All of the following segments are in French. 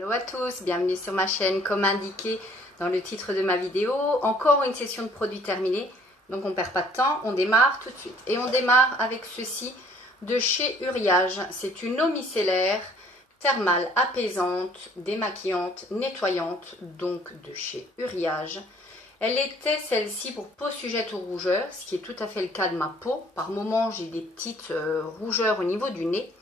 Hello à tous, bienvenue sur ma chaîne. Comme indiqué dans le titre de ma vidéo, encore une session de produits terminée. Donc on perd pas de temps, on démarre tout de suite. Et on démarre avec ceci de chez Uriage. C'est une eau micellaire thermale apaisante, démaquillante, nettoyante, donc de chez Uriage. Elle était celle-ci pour peau sujette aux rougeurs, ce qui est tout à fait le cas de ma peau. Par moments, j'ai des petites rougeurs au niveau du nez.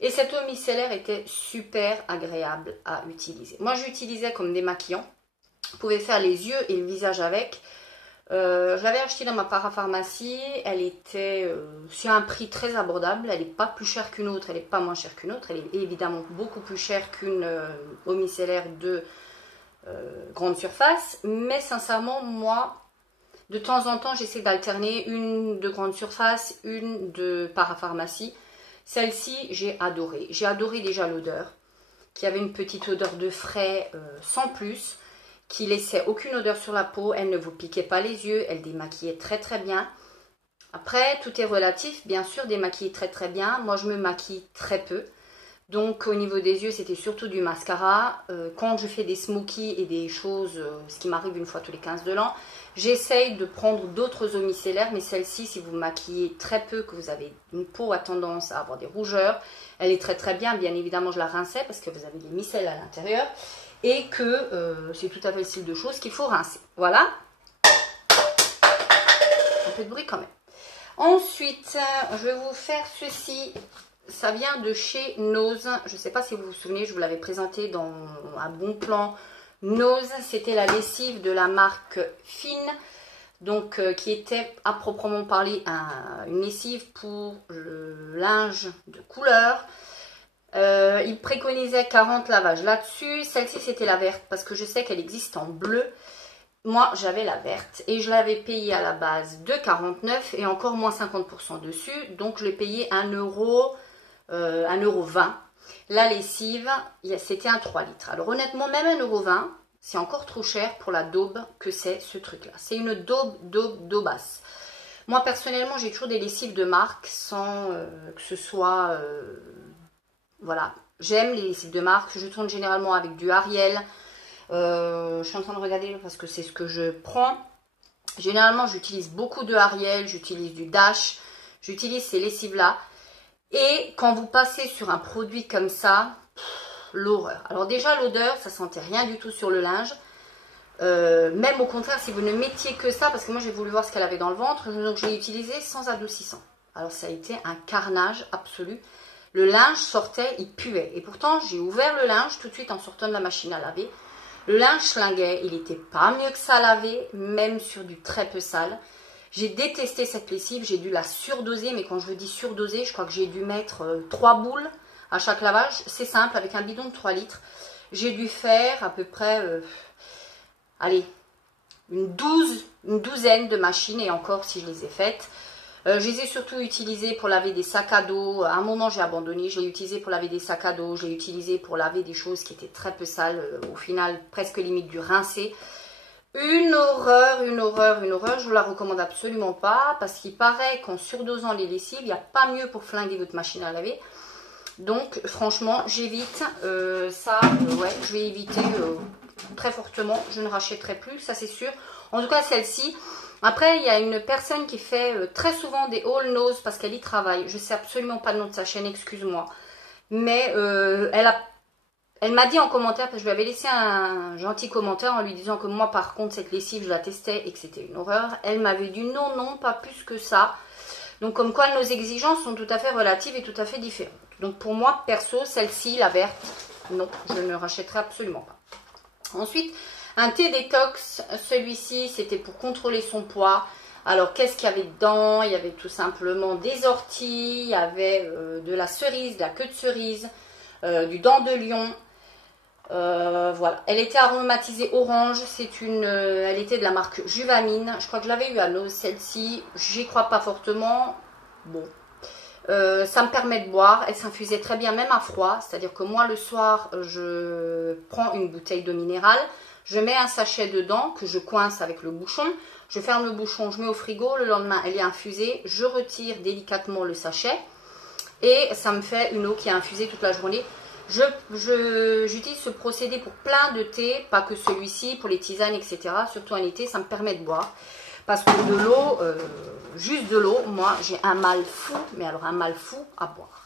Et cette eau micellaire était super agréable à utiliser. Moi, j'utilisais comme démaquillant. Vous pouvez faire les yeux et le visage avec. Je l'avais achetée dans ma parapharmacie. Elle était sur un prix très abordable. Elle n'est pas plus chère qu'une autre, elle n'est pas moins chère qu'une autre. Elle est évidemment beaucoup plus chère qu'une eau micellaire de grande surface. Mais sincèrement, moi, de temps en temps, j'essaie d'alterner une de grande surface, une de parapharmacie. Celle-ci, j'ai adoré. J'ai adoré déjà l'odeur, qui avait une petite odeur de frais sans plus, qui laissait aucune odeur sur la peau. Elle ne vous piquait pas les yeux, elle démaquillait très très bien. Après, tout est relatif, bien sûr, démaquiller très très bien. Moi, je me maquille très peu. Donc, au niveau des yeux, c'était surtout du mascara. Quand je fais des smokies et des choses, ce qui m'arrive une fois tous les 15 de l'an, j'essaye de prendre d'autres eaux micellaires. Mais celle-ci, si vous maquillez très peu, que vous avez une peau à tendance à avoir des rougeurs, elle est très très bien. Bien évidemment, je la rinçais parce que vous avez des micelles à l'intérieur. Et que c'est tout à fait le style de choses qu'il faut rincer. Voilà. Un peu de bruit quand même. Ensuite, je vais vous faire ceci. Ça vient de chez Nose. Je ne sais pas si vous vous souvenez, je vous l'avais présenté dans un bon plan. Nose, c'était la lessive de la marque Fine. Donc, qui était à proprement parler une lessive pour le linge de couleur. Il préconisait 40 lavages là-dessus. Celle-ci, c'était la verte parce que je sais qu'elle existe en bleu. Moi, j'avais la verte et je l'avais payée à la base de 49 et encore moins 50% dessus. Donc, je l'ai payé 1,20 €. La lessive, c'était un 3 litres. Alors, honnêtement, même 1,20 €, c'est encore trop cher pour la daube que c'est ce truc-là. C'est une daubasse. Moi, personnellement, j'ai toujours des lessives de marque sans que ce soit... voilà, j'aime les lessives de marque. Je tourne généralement avec du Ariel. Je suis en train de regarder parce que c'est ce que je prends. Généralement, j'utilise beaucoup de Ariel, j'utilise du Dash, j'utilise ces lessives-là. Et quand vous passez sur un produit comme ça, l'horreur. Alors déjà, l'odeur, ça sentait rien du tout sur le linge. Même au contraire, si vous ne mettiez que ça, parce que moi j'ai voulu voir ce qu'elle avait dans le ventre, donc je l'ai utilisé sans adoucissant. Alors ça a été un carnage absolu. Le linge sortait, il puait. Et pourtant, j'ai ouvert le linge tout de suite en sortant de la machine à laver. Le linge schlinguait, il n'était pas mieux que ça à laver, même sur du très peu sale. J'ai détesté cette lessive, j'ai dû la surdoser, mais quand je dis surdoser, je crois que j'ai dû mettre 3 boules à chaque lavage. C'est simple, avec un bidon de 3 litres. J'ai dû faire à peu près, allez, une douzaine de machines, et encore si je les ai faites. Je les ai surtout utilisées pour laver des sacs à dos. À un moment, j'ai abandonné. Je l'ai utilisé pour laver des sacs à dos. Je l'ai utilisé pour laver des choses qui étaient très peu sales. Au final, presque limite du rincer. Une horreur, une horreur, une horreur. Je ne vous la recommande absolument pas. Parce qu'il paraît qu'en surdosant les lessives, il n'y a pas mieux pour flinguer votre machine à laver. Donc, franchement, j'évite ça. Ouais, je vais éviter très fortement. Je ne rachèterai plus, ça c'est sûr. En tout cas, celle-ci... Après, il y a une personne qui fait très souvent des haul nose parce qu'elle y travaille. Je ne sais absolument pas le nom de sa chaîne, excuse-moi. Mais elle m'a dit en commentaire, parce que je lui avais laissé un gentil commentaire en lui disant que moi, par contre, cette lessive, je la testais et que c'était une horreur. Elle m'avait dit non, non, pas plus que ça. Donc, comme quoi, nos exigences sont tout à fait relatives et tout à fait différentes. Donc, pour moi, perso, celle-ci, la verte, non, je ne rachèterai absolument pas. Ensuite... un thé détox, celui-ci, c'était pour contrôler son poids. Alors, qu'est-ce qu'il y avait dedans? Il y avait tout simplement des orties, il y avait de la cerise, de la queue de cerise, du dent de lion. Voilà, elle était aromatisée orange. Elle était de la marque Juvamine. Je crois que je l'avais eu à Nose, celle-ci. J'y crois pas fortement. Bon. Ça me permet de boire. Elle s'infusait très bien, même à froid. C'est-à-dire que moi, le soir, je prends une bouteille d'eau minérale. Je mets un sachet dedans que je coince avec le bouchon. Je ferme le bouchon, je mets au frigo. Le lendemain, elle est infusée. Je retire délicatement le sachet. Et ça me fait une eau qui est infusée toute la journée. J'utilise ce procédé pour plein de thés, pas que celui-ci, pour les tisanes, etc. Surtout en été, ça me permet de boire. Parce que de l'eau, juste de l'eau, moi j'ai un mal fou, mais alors un mal fou à boire.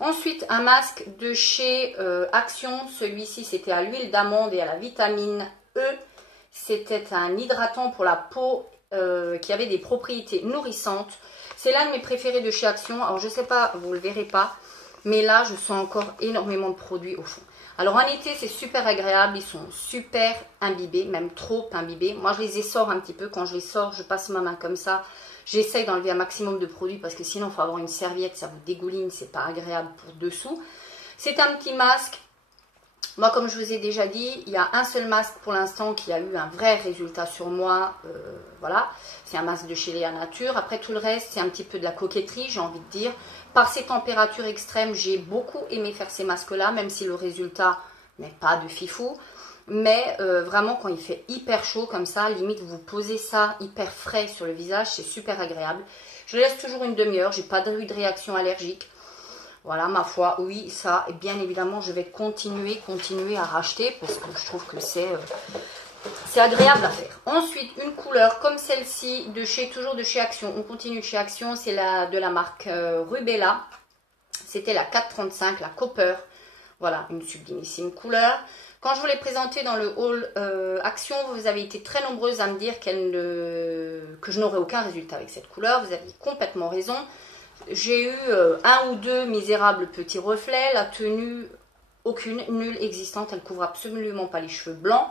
Ensuite, un masque de chez Action. Celui-ci, c'était à l'huile d'amande et à la vitamine E. C'était un hydratant pour la peau qui avait des propriétés nourrissantes. C'est l'un de mes préférés de chez Action. Alors, je ne sais pas, vous ne le verrez pas, mais là, je sens encore énormément de produits au fond. Alors, en été, c'est super agréable. Ils sont super imbibés, même trop imbibés. Moi, je les essore un petit peu. Quand je les sors, je passe ma main comme ça. J'essaye d'enlever un maximum de produits parce que sinon, il faut avoir une serviette. Ça vous dégouline. C'est pas agréable pour dessous. C'est un petit masque. Moi, comme je vous ai déjà dit, il y a un seul masque pour l'instant qui a eu un vrai résultat sur moi. Voilà, c'est un masque de chez Léa Nature. Après, tout le reste, c'est un petit peu de la coquetterie, j'ai envie de dire. Par ces températures extrêmes, j'ai beaucoup aimé faire ces masques-là, même si le résultat n'est pas de fifou. Mais vraiment, quand il fait hyper chaud comme ça, limite, vous posez ça hyper frais sur le visage, c'est super agréable. Je laisse toujours une demi-heure, j'ai pas eu de réaction allergique. Voilà, ma foi, oui, ça, et bien évidemment, je vais continuer à racheter parce que je trouve que c'est agréable à faire. Ensuite, une couleur comme celle-ci, toujours de chez Action. On continue de chez Action, c'est de la marque Rubella. C'était la 435, la Copper. Voilà, une sublimissime couleur. Quand je vous l'ai présentée dans le haul Action, vous avez été très nombreuses à me dire que je n'aurais aucun résultat avec cette couleur. Vous avez complètement raison. J'ai eu un ou deux misérables petits reflets. La tenue, aucune, nulle, existante. Elle couvre absolument pas les cheveux blancs.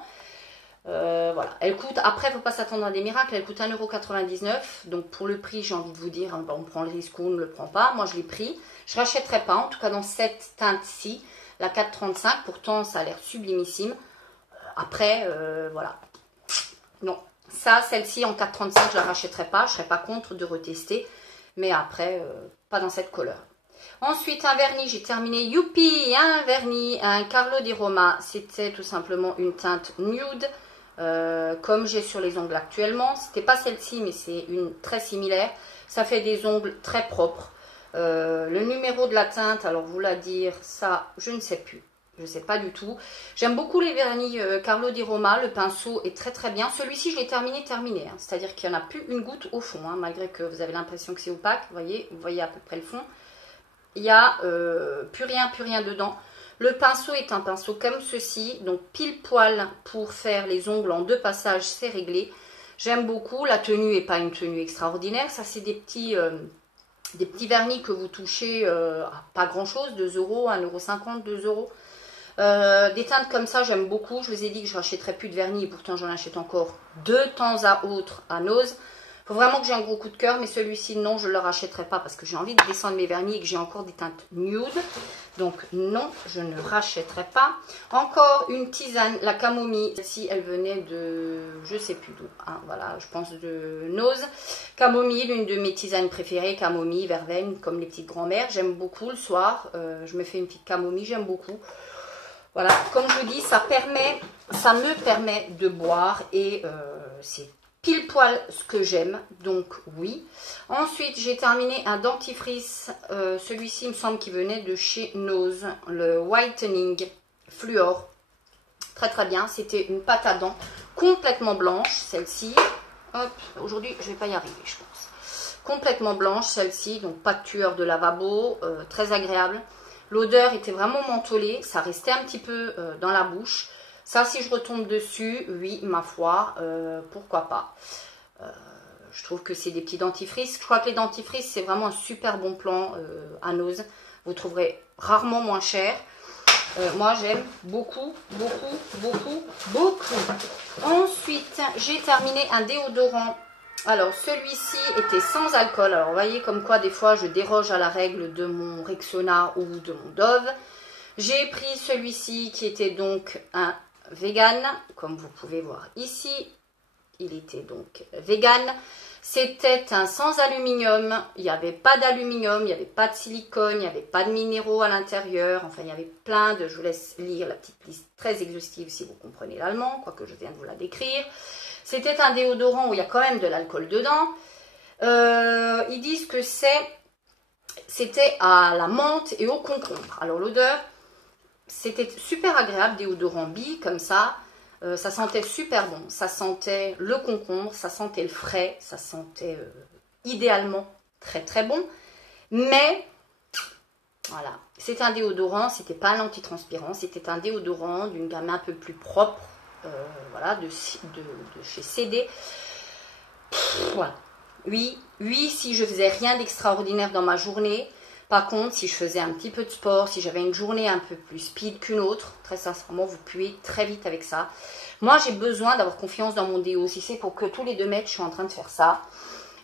Voilà. Elle coûte, après, il ne faut pas s'attendre à des miracles. Elle coûte 1,99 €. Donc, pour le prix, j'ai envie de vous dire, hein, on prend le risque ou on ne le prend pas. Moi, je l'ai pris. Je ne rachèterai pas, en tout cas dans cette teinte-ci. La 435, pourtant, ça a l'air sublimissime. Après, voilà. Non. Ça, celle-ci, en 435, je ne la rachèterai pas. Je ne serais pas contre de retester. Mais après, pas dans cette couleur. Ensuite, un vernis, j'ai terminé. Youpi, un vernis, un Carlo di Roma. C'était tout simplement une teinte nude, comme j'ai sur les ongles actuellement. C'était pas celle-ci, mais c'est une très similaire. Ça fait des ongles très propres. Le numéro de la teinte, alors vous la dire, ça, je ne sais plus. Je ne sais pas du tout. J'aime beaucoup les vernis Carlo di Roma. Le pinceau est très très bien. Celui-ci, je l'ai terminé. Hein. C'est-à-dire qu'il n'y en a plus une goutte au fond. Hein, malgré que vous avez l'impression que c'est opaque. Vous voyez à peu près le fond. Il n'y a plus rien dedans. Le pinceau est un pinceau comme ceci. Donc pile poil pour faire les ongles en 2 passages. C'est réglé. J'aime beaucoup. La tenue n'est pas une tenue extraordinaire. Ça, c'est des petits vernis que vous touchez à pas grand-chose. 2 €, 1,50 €, 2 €. Des teintes comme ça, j'aime beaucoup. Je vous ai dit que je rachèterais plus de vernis et pourtant j'en achète encore de temps à autre à Nose. Il faut vraiment que j'ai un gros coup de cœur, mais celui-ci, non, je ne le rachèterai pas parce que j'ai envie de descendre mes vernis et que j'ai encore des teintes nude. Donc non, je ne rachèterai pas. Encore une tisane, la camomille. Celle-ci, elle venait de, je sais plus d'où. Hein, voilà, je pense de Nose. Camomille, l'une de mes tisanes préférées. Camomille, verveine, comme les petites grand-mères. J'aime beaucoup le soir. Je me fais une petite camomille, j'aime beaucoup. Voilà, comme je vous dis, ça me permet de boire et c'est pile poil ce que j'aime, donc oui. Ensuite, j'ai terminé un dentifrice, celui-ci, il me semble qu'il venait de chez Nose, le Whitening Fluor. Très très bien, c'était une pâte à dents complètement blanche, celle-ci. Hop, aujourd'hui, je ne vais pas y arriver, je pense. Complètement blanche, celle-ci, donc pas de tueur de lavabo, très agréable. L'odeur était vraiment mentholée, ça restait un petit peu dans la bouche. Ça, si je retombe dessus, oui, ma foi, pourquoi pas. Je trouve que c'est des petits dentifrices. Je crois que les dentifrices, c'est vraiment un super bon plan à Nose. Vous trouverez rarement moins cher. Moi, j'aime beaucoup, beaucoup, beaucoup, beaucoup. Ensuite, j'ai terminé un déodorant. Alors, celui-ci était sans alcool. Alors, vous voyez comme quoi, des fois, je déroge à la règle de mon Rexona ou de mon Dove. J'ai pris celui-ci qui était donc un vegan, comme vous pouvez voir ici. Il était donc vegan. C'était un sans aluminium. Il n'y avait pas d'aluminium, il n'y avait pas de silicone, il n'y avait pas de minéraux à l'intérieur. Enfin, il y avait plein de... Je vous laisse lire la petite liste très exhaustive si vous comprenez l'allemand, quoique je viens de vous la décrire. C'était un déodorant où il y a quand même de l'alcool dedans. Ils disent que c'était à la menthe et au concombre. Alors l'odeur, C'était super agréable, déodorant Bi, comme ça. Ça sentait super bon. Ça sentait le concombre, ça sentait le frais, ça sentait idéalement très très bon. Mais, voilà, c'était un déodorant, c'était pas un antitranspirant, c'était un déodorant d'une gamme un peu plus propre, voilà, de chez CD. Voilà. Oui, si je faisais rien d'extraordinaire dans ma journée. Par contre, si je faisais un petit peu de sport, si j'avais une journée un peu plus speed qu'une autre, très sincèrement, vous puez très vite avec ça. Moi, j'ai besoin d'avoir confiance dans mon déo. Si c'est pour que tous les 2 mètres, je suis en train de faire ça.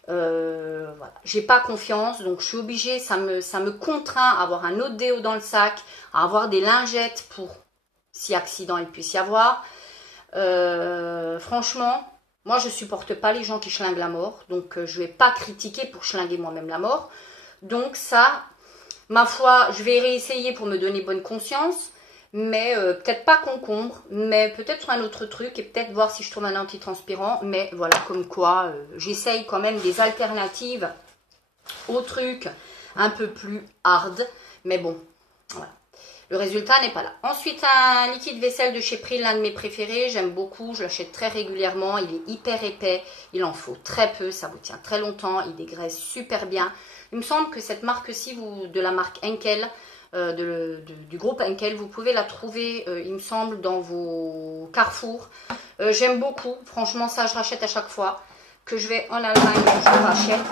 Voilà. J'ai pas confiance, donc je suis obligée, ça me contraint à avoir un autre déo dans le sac, à avoir des lingettes pour, si accident il puisse y avoir. Franchement, moi, je supporte pas les gens qui schlinguent la mort, donc je vais pas critiquer pour schlinguer moi-même la mort. Donc ça, ma foi, je vais réessayer pour me donner bonne conscience, mais peut-être pas concombre, mais peut-être un autre truc, et peut-être voir si je trouve un antitranspirant, mais voilà, comme quoi, j'essaye quand même des alternatives aux trucs un peu plus hard, mais bon, voilà. Le résultat n'est pas là. Ensuite, un liquide vaisselle de chez Pril, l'un de mes préférés. J'aime beaucoup, je l'achète très régulièrement. Il est hyper épais, il en faut très peu, ça vous tient très longtemps. Il dégraisse super bien. Il me semble que cette marque-ci, de la marque Henkel, du groupe Henkel, vous pouvez la trouver, il me semble, dans vos carrefours. J'aime beaucoup, franchement, ça je rachète à chaque fois. Que je vais en Allemagne, je rachète.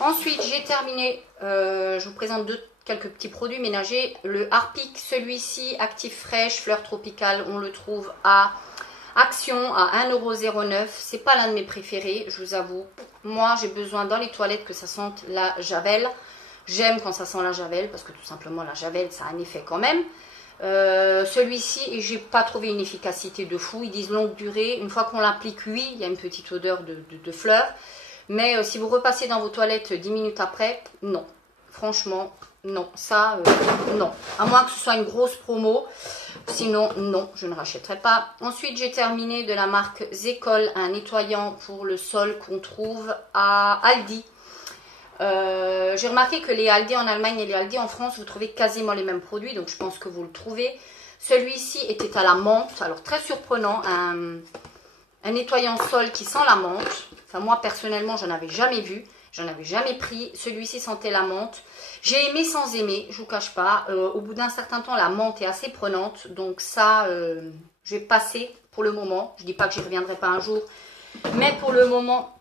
Ensuite, j'ai terminé, je vous présente quelques petits produits ménagers. Le Harpic, celui-ci, Active Fraîche, fleur tropicale, on le trouve à Action à 1,09 €. C'est pas l'un de mes préférés, je vous avoue. Moi, j'ai besoin dans les toilettes que ça sente la javel. J'aime quand ça sent la javel parce que tout simplement la javel, ça a un effet quand même. Celui-ci, et j'ai pas trouvé une efficacité de fou. Ils disent longue durée. Une fois qu'on l'applique, oui, il y a une petite odeur de fleurs. Mais si vous repassez dans vos toilettes 10 minutes après, non. Franchement, non. Ça, non. À moins que ce soit une grosse promo. Sinon, non, je ne rachèterai pas. Ensuite, j'ai terminé de la marque Zecol, un nettoyant pour le sol qu'on trouve à Aldi. J'ai remarqué que les Aldi en Allemagne et les Aldi en France, vous trouvez quasiment les mêmes produits, donc je pense que vous le trouvez. Celui-ci était à la menthe, alors très surprenant, un nettoyant sol qui sent la menthe. Enfin, moi personnellement, j'en avais jamais vu, j'en avais jamais pris. Celui-ci sentait la menthe. J'ai aimé sans aimer, je vous cache pas. Au bout d'un certain temps, la menthe est assez prenante, donc ça, je vais passer pour le moment. Je dis pas que j'y reviendrai pas un jour, mais pour le moment,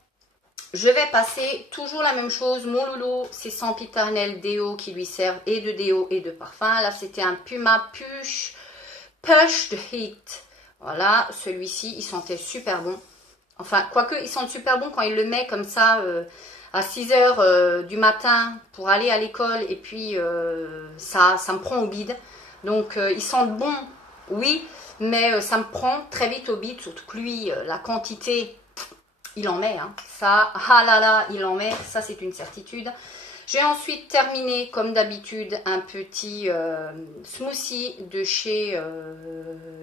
je vais passer toujours la même chose. Mon loulou, c'est Sempiternel déo qui lui servent et de déo et de parfum. Là, c'était un Puma Push de Heat. Voilà, celui-ci, il sentait super bon. Enfin, quoique, il sent super bon quand il le met comme ça à 6 h du matin pour aller à l'école. Et puis, ça me prend au bide. Donc, il sent bon, oui, mais ça me prend très vite au bide. Surtout que lui, la quantité... il en met, hein. Ça, ah là là, il en met, ça c'est une certitude. J'ai ensuite terminé, comme d'habitude, un petit smoothie de chez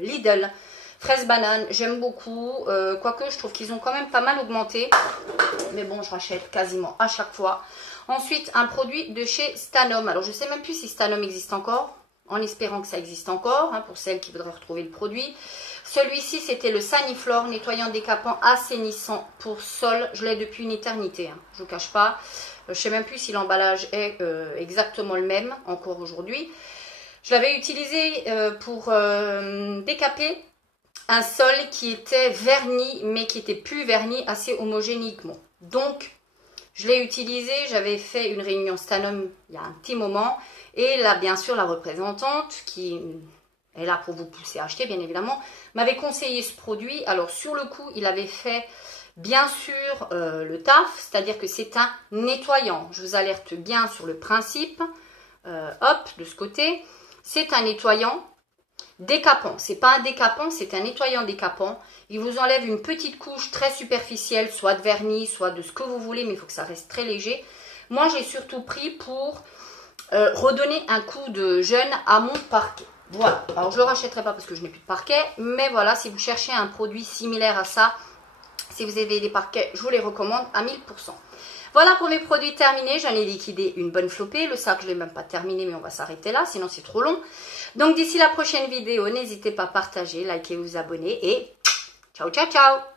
Lidl, fraise banane, j'aime beaucoup, quoique je trouve qu'ils ont quand même pas mal augmenté, mais bon, je rachète quasiment à chaque fois. Ensuite, un produit de chez Stanum, alors je sais même plus si Stanum existe encore, en espérant que ça existe encore, hein, pour celles qui voudraient retrouver le produit. Celui-ci, c'était le Saniflore, nettoyant décapant assainissant pour sol. Je l'ai depuis une éternité, hein, je ne vous cache pas. Je ne sais même plus si l'emballage est exactement le même, encore aujourd'hui. Je l'avais utilisé pour décaper un sol qui était verni, mais qui était plus verni assez homogéniquement. Donc, je l'ai utilisé, j'avais fait une réunion Stanum il y a un petit moment. Et là, bien sûr, la représentante qui... est là pour vous pousser à acheter, bien évidemment, m'avait conseillé ce produit. Alors, sur le coup, il avait fait, bien sûr, le taf, c'est-à-dire que c'est un nettoyant. Je vous alerte bien sur le principe. Hop, de ce côté. C'est un nettoyant décapant. C'est pas un décapant, c'est un nettoyant décapant. Il vous enlève une petite couche très superficielle, soit de vernis, soit de ce que vous voulez, mais il faut que ça reste très léger. Moi, j'ai surtout pris pour redonner un coup de jeune à mon parquet. Voilà, alors je ne le rachèterai pas parce que je n'ai plus de parquet, mais voilà, si vous cherchez un produit similaire à ça, si vous avez des parquets, je vous les recommande à 1000%. Voilà pour mes produits terminés. J'en ai liquidé une bonne flopée. Le sac, je ne l'ai même pas terminé, mais on va s'arrêter là, sinon c'est trop long. Donc d'ici la prochaine vidéo, n'hésitez pas à partager, liker, vous abonner et ciao, ciao, ciao!